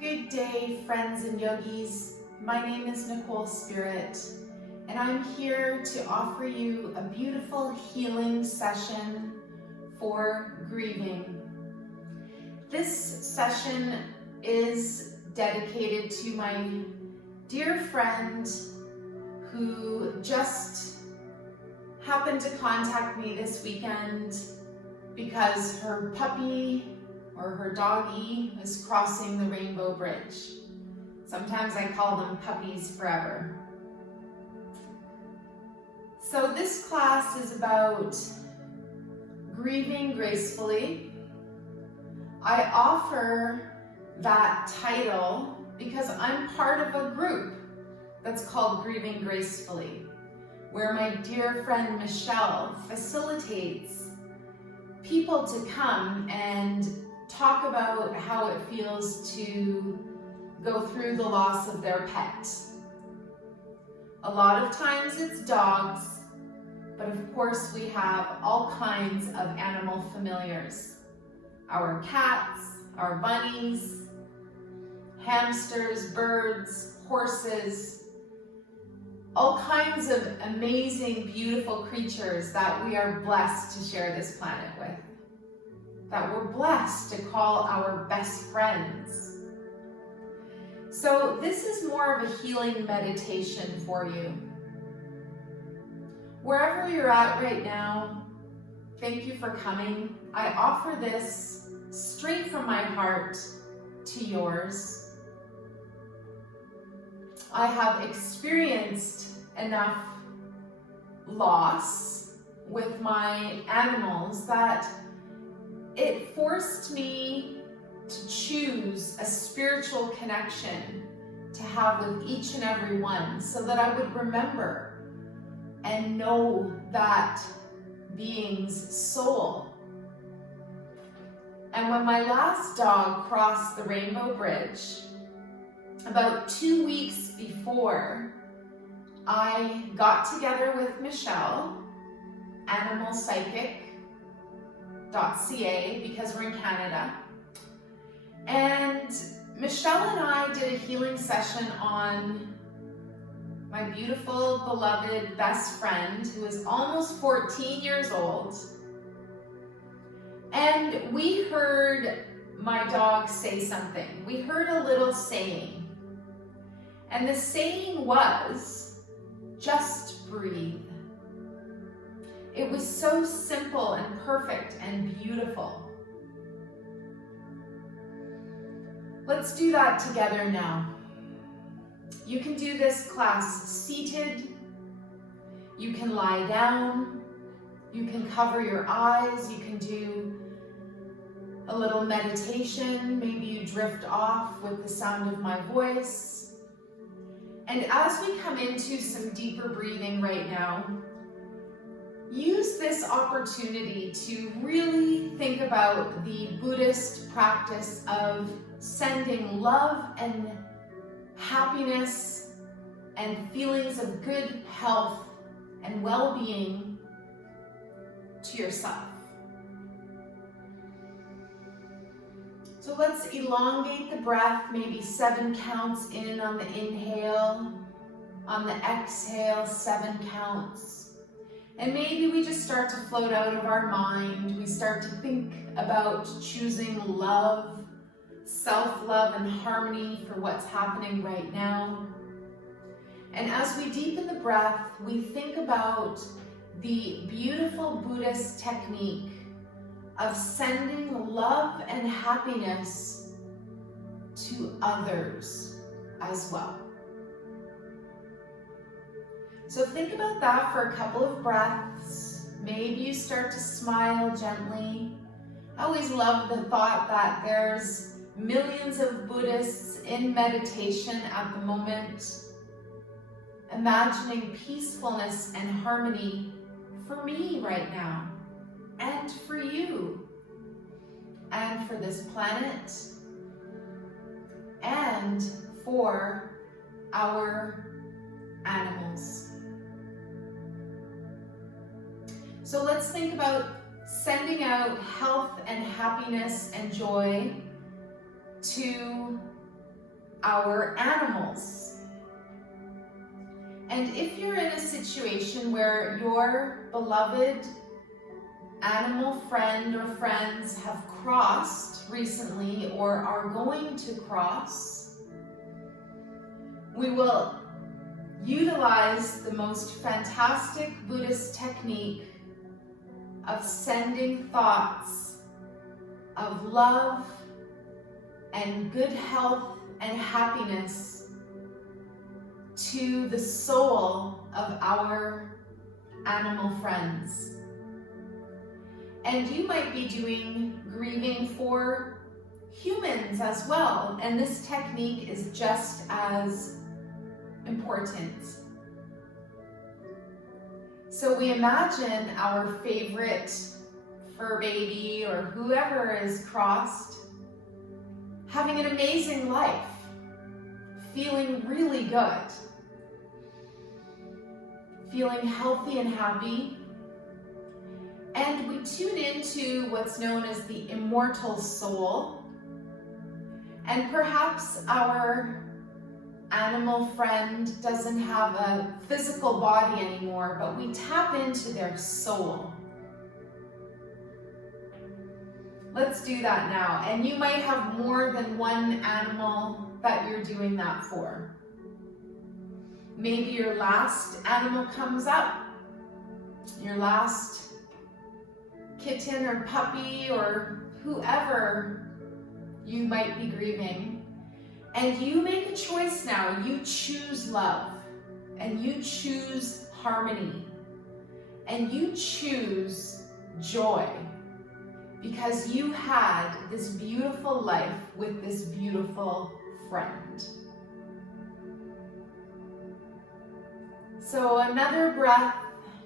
Good day, friends and yogis. My name is Nicole Spirit, and I'm here to offer you a beautiful healing session for grieving. This session is dedicated to my dear friend who just happened to contact me this weekend because her puppy or her doggy was crossing the Rainbow Bridge. Sometimes I call them puppies forever. So this class is about grieving gracefully. I offer that title because I'm part of a group that's called Grieving Gracefully, where my dear friend Michele facilitates people to come and talk about how it feels to go through the loss of their pet. A lot of times it's dogs, but of course we have all kinds of animal familiars. Our cats, our bunnies, hamsters, birds, horses, all kinds of amazing, beautiful creatures that we are blessed to share this planet with, that we're blessed to call our best friends. So this is more of a healing meditation for you. Wherever you're at right now, thank you for coming. I offer this straight from my heart to yours. I have experienced enough loss with my animals that it forced me to choose a spiritual connection to have with each and every one so that I would remember and know that being's soul. And when my last dog crossed the Rainbow Bridge, about 2 weeks before, I got together with Michele, Animalpyschic.ca, because we're in Canada. And Michele and I did a healing session on my beautiful, beloved best friend who is almost 14 years old. And we heard my dog say something. We heard a little saying. And the saying was, just breathe. It was so simple and perfect and beautiful. Let's do that together now. You can do this class seated. You can lie down. You can cover your eyes. You can do a little meditation. Maybe you drift off with the sound of my voice. And as we come into some deeper breathing right now, use this opportunity to really think about the Buddhist practice of sending love and happiness and feelings of good health and well-being to yourself. So let's elongate the breath, maybe 7 counts in on the inhale, on the exhale, 7 counts. And maybe we just start to float out of our mind. We start to think about choosing love, self-love and harmony for what's happening right now. And as we deepen the breath, we think about the beautiful Buddhist technique of sending love and happiness to others as well. So think about that for a couple of breaths. Maybe you start to smile gently. I always love the thought that there's millions of Buddhists in meditation at the moment, imagining peacefulness and harmony for me right now, and for you, and for this planet, and for our animals. So let's think about sending out health and happiness and joy to our animals. And if you're in a situation where your beloved animal friend or friends have crossed recently or are going to cross, we will utilize the most fantastic Buddhist technique of sending thoughts of love and good health and happiness to the soul of our animal friends. And you might be doing grieving for humans as well, and this technique is just as important. So we imagine our favorite fur baby or whoever is crossed having an amazing life, feeling really good, feeling healthy and happy. And we tune into what's known as the immortal soul. And perhaps our animal friend doesn't have a physical body anymore, but we tap into their soul. Let's do that now. And you might have more than one animal that you're doing that for. Maybe your last animal comes up, your last kitten or puppy or whoever you might be grieving. And you make a choice now. You choose love, and you choose harmony, and you choose joy, because you had this beautiful life with this beautiful friend. So another breath,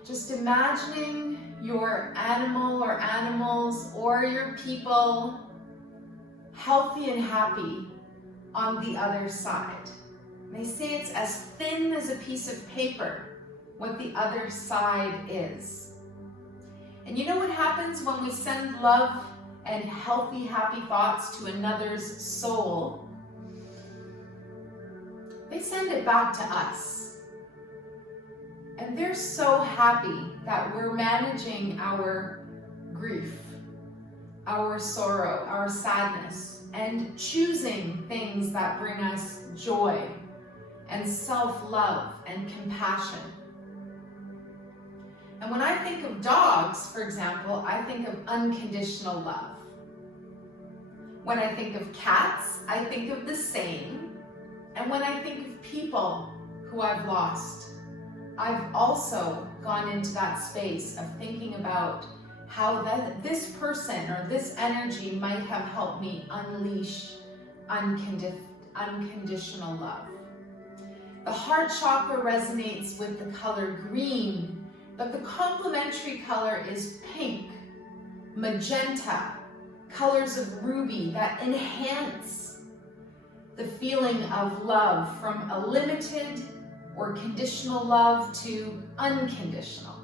just imagining your animal or animals or your people healthy and happy on the other side. They say it's as thin as a piece of paper, what the other side is. And you know what happens when we send love and healthy, happy thoughts to another's soul? They send it back to us. And they're so happy that we're managing our grief, our sorrow, our sadness, and choosing things that bring us joy and self-love and compassion. And when I think of dogs, for example, I think of unconditional love. When I think of cats, I think of the same. And when I think of people who I've lost, I've also gone into that space of thinking about how this person or this energy might have helped me unleash unconditional love. The heart chakra resonates with the color green, but the complementary color is pink, magenta, colors of ruby that enhance the feeling of love from a limited or conditional love to unconditional.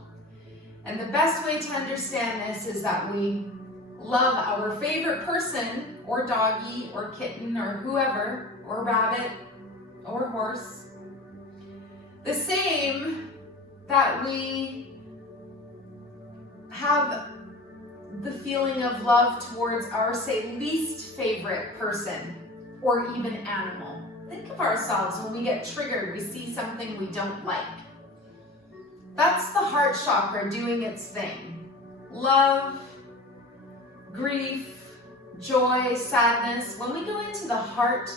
And the best way to understand this is that we love our favorite person or doggy or kitten or whoever or rabbit or horse the same that we have the feeling of love towards our, say, least favorite person or even animal. Think of ourselves when we get triggered, we see something we don't like. That's the heart chakra doing its thing. Love, grief, joy, sadness. When we go into the heart,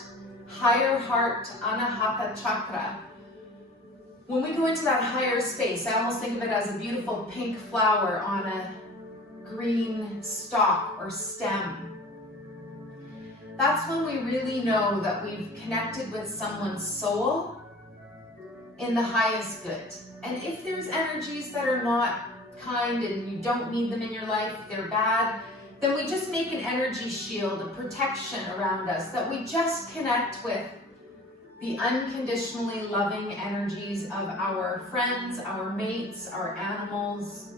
higher heart, anahata chakra, when we go into that higher space, I almost think of it as a beautiful pink flower on a green stalk or stem. That's when we really know that we've connected with someone's soul in the highest good. And if there's energies that are not kind and you don't need them in your life, they're bad, then we just make an energy shield, a protection around us, that we just connect with the unconditionally loving energies of our friends, our mates, our animals,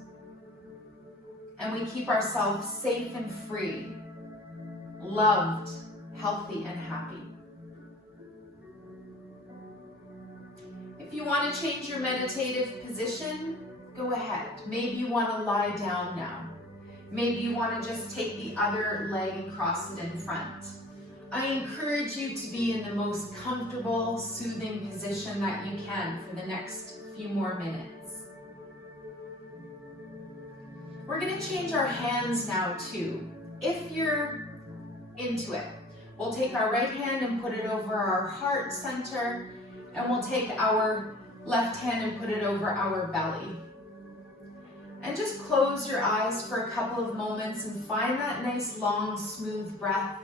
and we keep ourselves safe and free, loved, healthy, and happy. you want to change your meditative position, go ahead. Maybe you want to lie down now. Maybe you want to just take the other leg and cross it in front. I encourage you to be in the most comfortable, soothing position that you can for the next few more minutes. We're going to change our hands now too, if you're into it. We'll take our right hand and put it over our heart center, and we'll take our left hand and put it over our belly. And just close your eyes for a couple of moments and find that nice, long, smooth breath.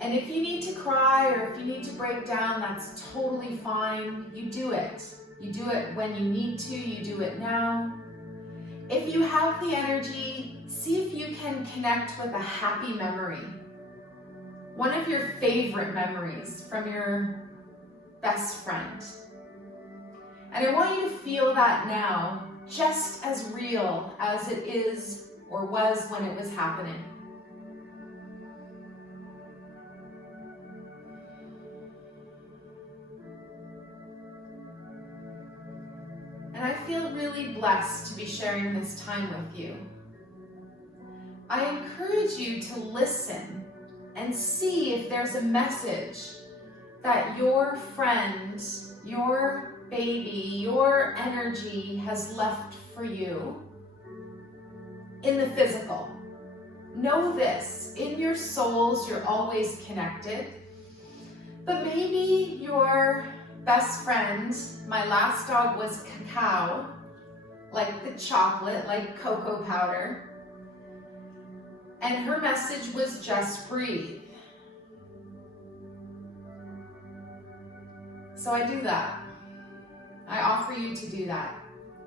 And if you need to cry or if you need to break down, that's totally fine. You do it. You do it when you need to. You do it now. If you have the energy, see if you can connect with a happy memory. One of your favorite memories from your best friend. And I want you to feel that now, just as real as it is or was when it was happening. And I feel really blessed to be sharing this time with you. I encourage you to listen and see if there's a message that your friend, your baby, your energy has left for you in the physical. Know this, in your souls, you're always connected. But maybe your best friend, my last dog was cacao, like the chocolate, like cocoa powder. And her message was just breathe. So I do that. I offer you to do that.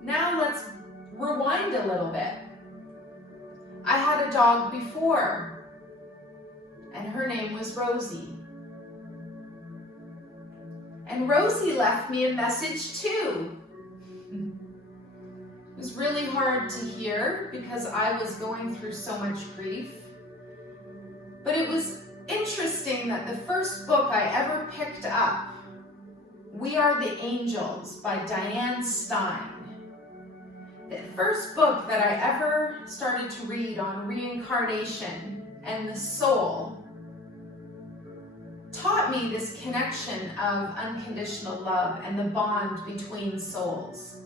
Now let's rewind a little bit. I had a dog before, and her name was Rosie. And Rosie left me a message too. It was really hard to hear because I was going through so much grief. But it was interesting that the first book I ever picked up, We Are the Angels by Diane Stein. The first book that I ever started to read on reincarnation and the soul taught me this connection of unconditional love and the bond between souls.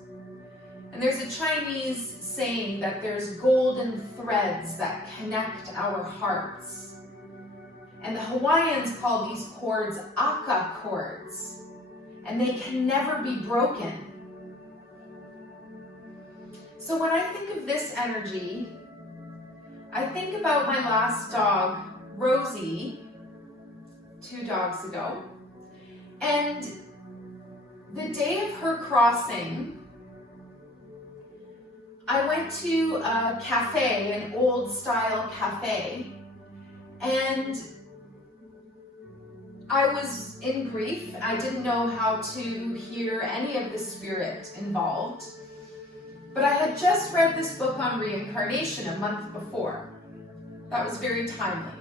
And there's a Chinese saying that there's golden threads that connect our hearts. And the Hawaiians call these cords aka cords. And they can never be broken. So when I think of this energy, I think about my last dog, Rosie, 2 dogs ago. And the day of her crossing, I went to a cafe, an old style cafe, and I was in grief. I didn't know how to hear any of the spirit involved. But I had just read this book on reincarnation a month before. That was very timely.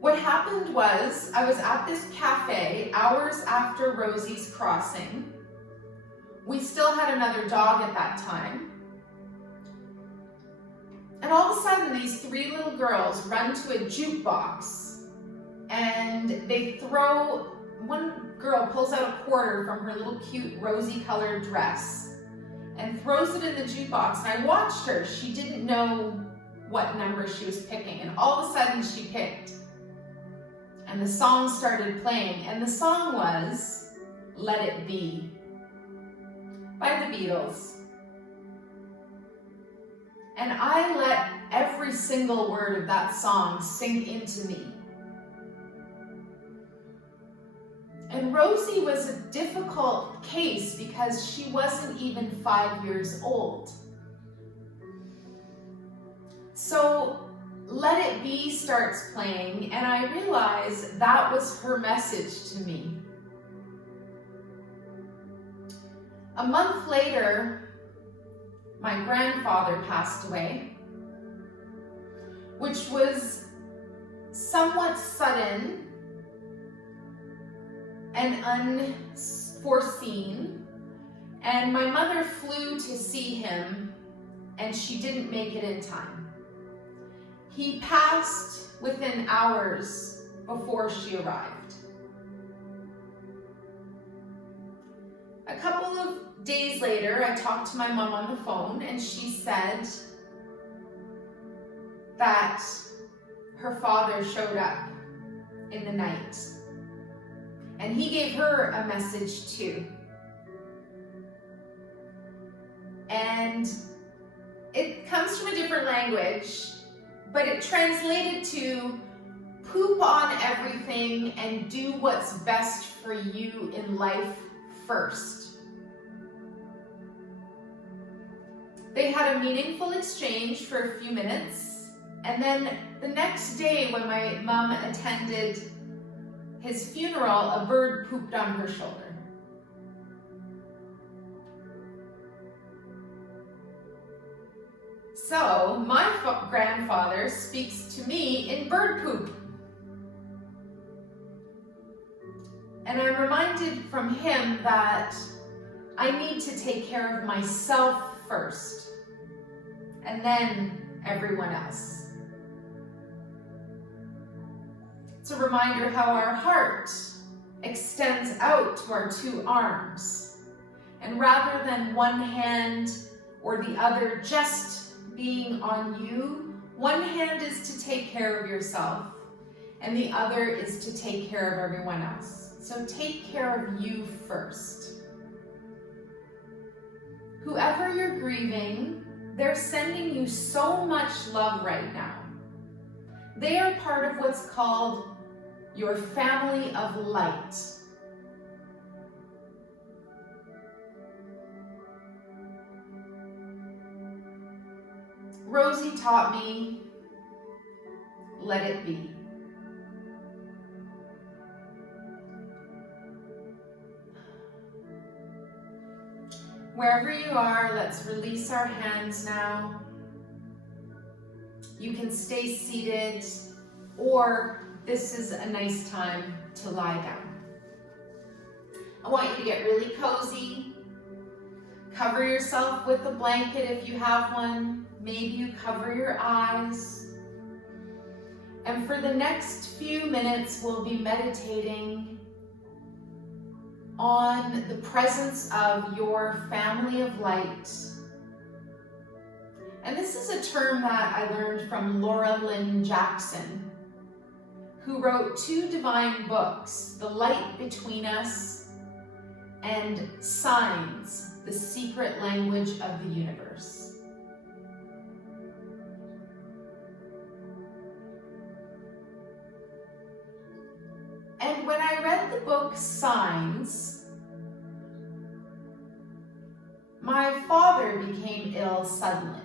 What happened was, I was at this cafe hours after Rosie's crossing. We still had another dog at that time. And all of a sudden, these 3 little girls run to a jukebox. And they throw, one girl pulls out a quarter from her little cute rosy colored dress and throws it in the jukebox. And I watched her. She didn't know what number she was picking. And all of a sudden she picked. And the song started playing. And the song was Let It Be by the Beatles. And I let every single word of that song sink into me. And Rosie was a difficult case because she wasn't even 5 years old. So Let It Be starts playing, and I realize that was her message to me. A month later, my grandfather passed away, which was somewhat sudden and unforeseen, and my mother flew to see him, and she didn't make it in time. He passed within hours before she arrived. A couple of days later, I talked to my mom on the phone, and she said that her father showed up in the night, and he gave her a message too. And it comes from a different language, but it translated to poop on everything and do what's best for you in life first. They had a meaningful exchange for a few minutes, and then the next day when my mom attended his funeral, a bird pooped on her shoulder. So my grandfather speaks to me in bird poop. And I'm reminded from him that I need to take care of myself first, and then everyone else. It's a reminder how our heart extends out to our two arms. And rather than one hand or the other just being on you, one hand is to take care of yourself, and the other is to take care of everyone else. So take care of you first. Whoever you're grieving, they're sending you so much love right now. They are part of what's called your family of light. Rosie taught me, let it be. Wherever you are, let's release our hands now. You can stay seated, or this is a nice time to lie down. I want you to get really cozy. Cover yourself with a blanket if you have one. Maybe you cover your eyes. And for the next few minutes, we'll be meditating on the presence of your family of light. And this is a term that I learned from Laura Lynn Jackson, who wrote 2 divine books, The Light Between Us and Signs, the Secret Language of the Universe. And when I read the book Signs, my father became ill suddenly.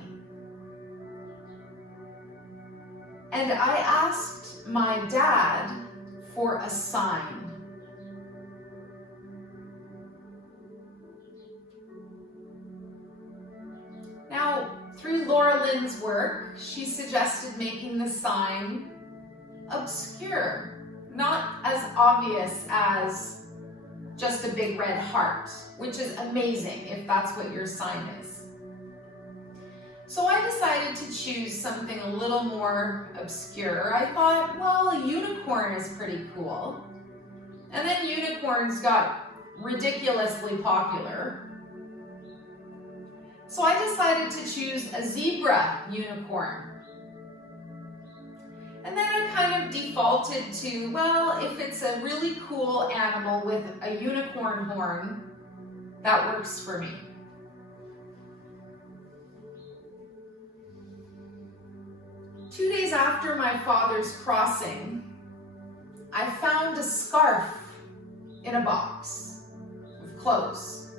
And I asked my dad for a sign. Now, through Laura Lynn's work, she suggested making the sign obscure, not as obvious as just a big red heart, which is amazing if that's what your sign is. So I decided to choose something a little more obscure. I thought, well, a unicorn is pretty cool. And then unicorns got ridiculously popular. So I decided to choose a zebra unicorn. And then I kind of defaulted to, well, if it's a really cool animal with a unicorn horn, that works for me. Two days after my father's crossing, I found a scarf in a box with clothes.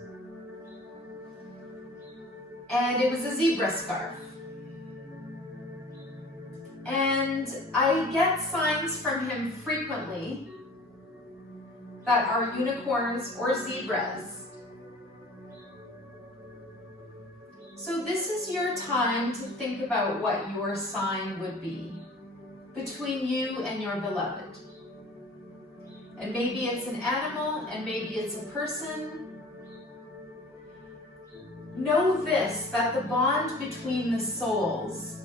And it was a zebra scarf. And I get signs from him frequently that are unicorns or zebras. So this is your time to think about what your sign would be between you and your beloved. And maybe it's an animal, and maybe it's a person. Know this, that the bond between the souls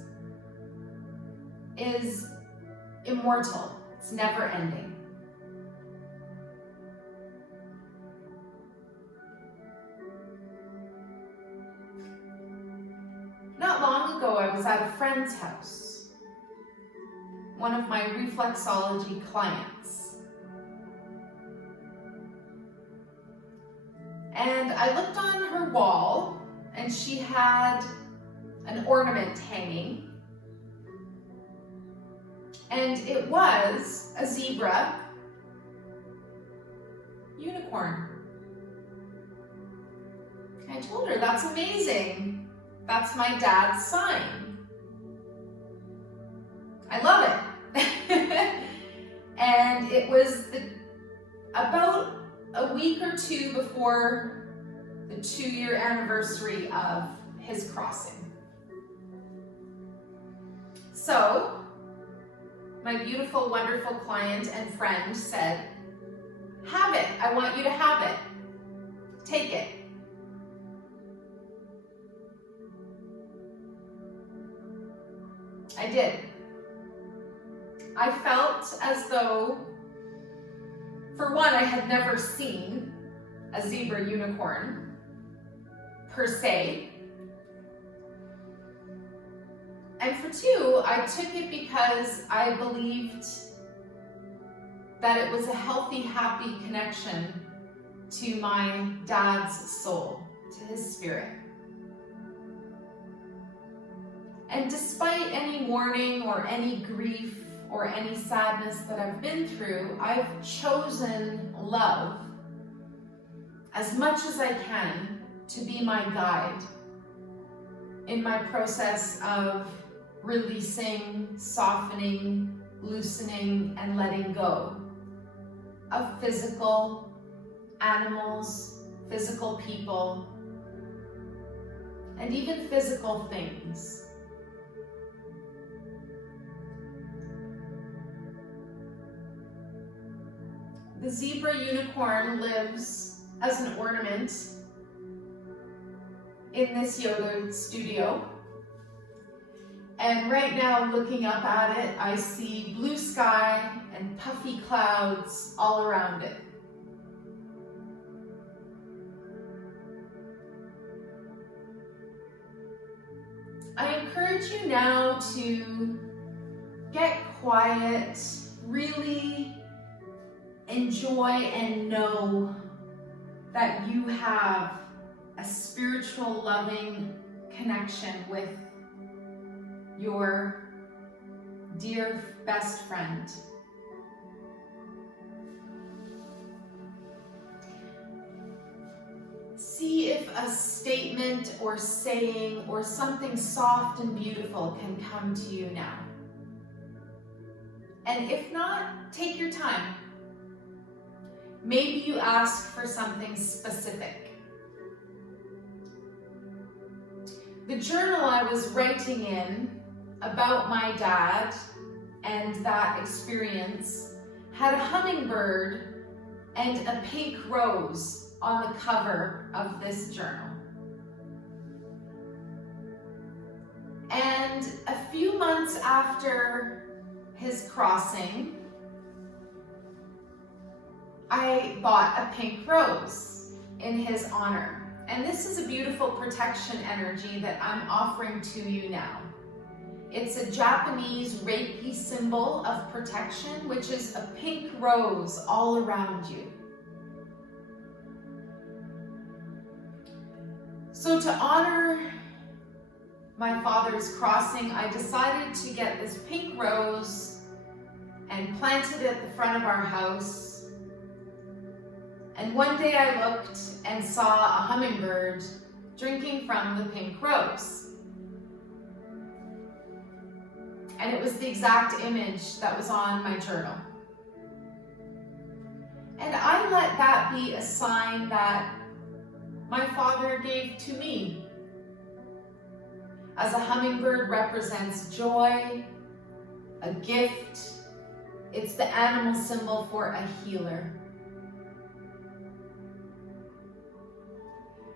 is immortal. It's never ending. Not long ago, I was at a friend's house, one of my reflexology clients. And I looked on her wall, and she had an ornament hanging. And it was a zebra unicorn. And I told her, that's amazing. That's my dad's sign. I love it. And it was about a week or two before the 2-year anniversary of his crossing. So, my beautiful, wonderful client and friend said, have it. I want you to have it. Take it. I did. I felt as though, for one, I had never seen a zebra unicorn per se. And for two, I took it because I believed that it was a healthy, happy connection to my dad's soul, to his spirit. And despite any mourning or any grief or any sadness that I've been through, I've chosen love as much as I can to be my guide in my process of releasing, softening, loosening, and letting go of physical animals, physical people, and even physical things. The zebra unicorn lives as an ornament in this yoga studio. And right now, looking up at it, I see blue sky and puffy clouds all around it. I encourage you now to get quiet, really enjoy and know that you have a spiritual, loving connection with your dear best friend. See if a statement or saying or something soft and beautiful can come to you now. And if not, take your time. Maybe you ask for something specific. The journal I was writing in about my dad and that experience had a hummingbird and a pink rose on the cover of this journal. And a few months after his crossing, I bought a pink rose in his honor. And this is a beautiful protection energy that I'm offering to you now. It's a Japanese Reiki symbol of protection, which is a pink rose all around you. So to honor my father's crossing, I decided to get this pink rose and plant it at the front of our house. And one day I looked and saw a hummingbird drinking from the pink rose. And it was the exact image that was on my journal. And I let that be a sign that my father gave to me. As a hummingbird represents joy, a gift, It's the animal symbol for a healer.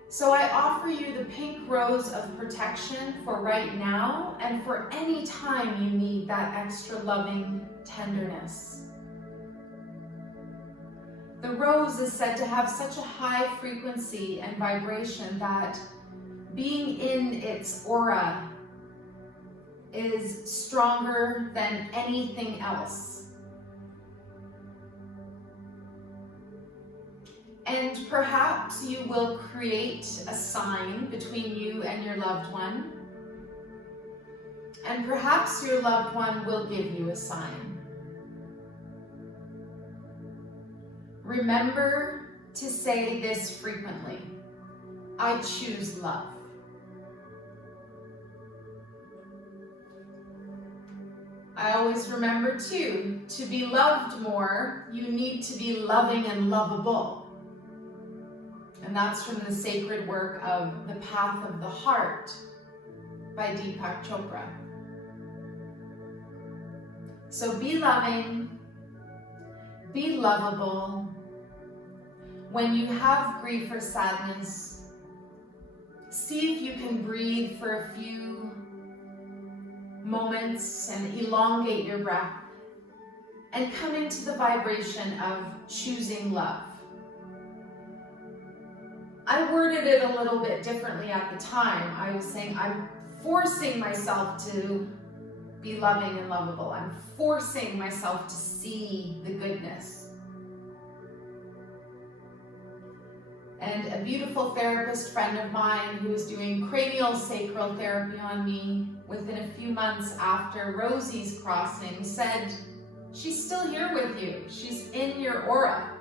So I offer you the pink rose of protection for right now and for any time you need that extra loving tenderness. The rose is said to have such a high frequency and vibration that being in its aura is stronger than anything else. And perhaps you will create a sign between you and your loved one. And perhaps your loved one will give you a sign. Remember to say this frequently: I choose love. I always remember too, to be loved more, you need to be loving and lovable. And that's from the sacred work of The Path of the Heart by Deepak Chopra. So be loving, be lovable. When you have grief or sadness, see if you can breathe for a few moments and elongate your breath and come into the vibration of choosing love. I worded it a little bit differently at the time. I was saying I'm forcing myself to be loving and lovable. I'm forcing myself to see the goodness. And a beautiful therapist friend of mine who was doing cranial sacral therapy on me within a few months after Rosie's crossing said, she's still here with you. She's in your aura.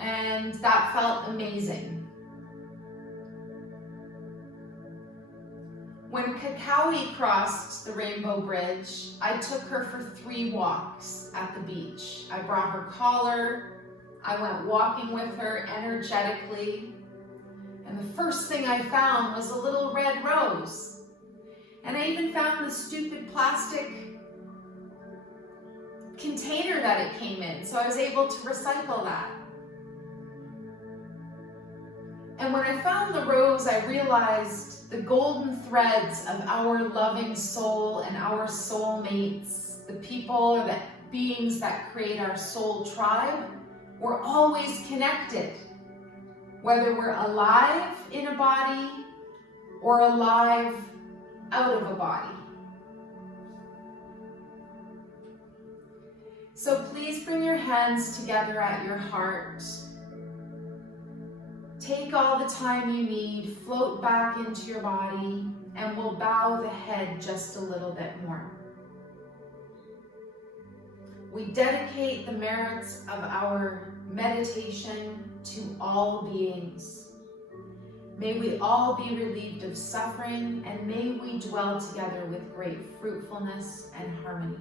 And that felt amazing. When Kakaoi crossed the Rainbow Bridge, I took her for 3 walks at the beach. I brought her collar. I went walking with her energetically. And the first thing I found was a little red rose. And I even found the stupid plastic container that it came in. So I was able to recycle that. And when I found the rose, I realized the golden threads of our loving soul and our soulmates, the people or the beings that create our soul tribe, we're always connected. Whether we're alive in a body or alive out of a body. So please bring your hands together at your heart. Take all the time you need, float back into your body, and we'll bow the head just a little bit more. We dedicate the merits of our meditation to all beings. May we all be relieved of suffering, and may we dwell together with great fruitfulness and harmony.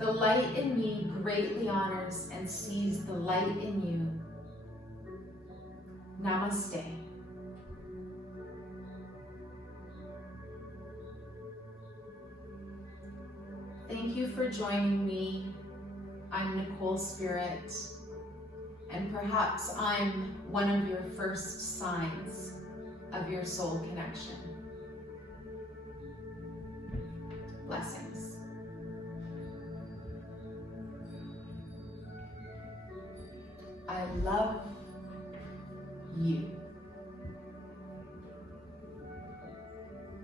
The light in me greatly honors and sees the light in you. Namaste. Thank you for joining me. I'm Nicole Spirit, and perhaps I'm one of your first signs of your soul connection. Blessings. I love you.